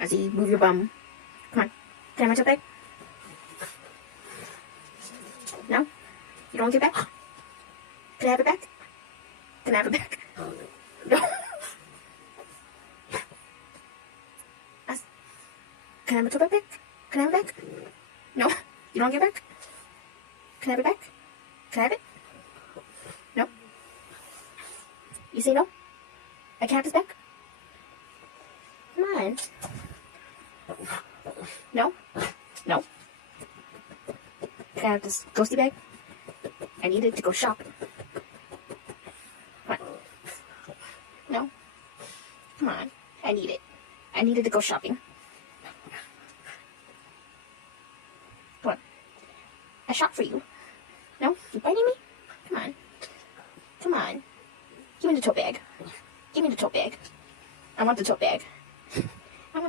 I see you move your bum. Come on. Can I have my tote bag? No? You don't want your back? Can I have it back? Can I have it back? No. Can I have my tote bag back? Can I have it back? No? You don't want your back? Can I have it back? Can I have it? No? You say no? I can't have this back? Come on. No? No? Can I have this ghosty bag? I need it to go shopping. Come on. No? Come on. I need it. I need it to go shopping. Come on. I shop for you. No? You biting me? Come on. Come on. Give me the tote bag. Give me the tote bag. I want the tote bag.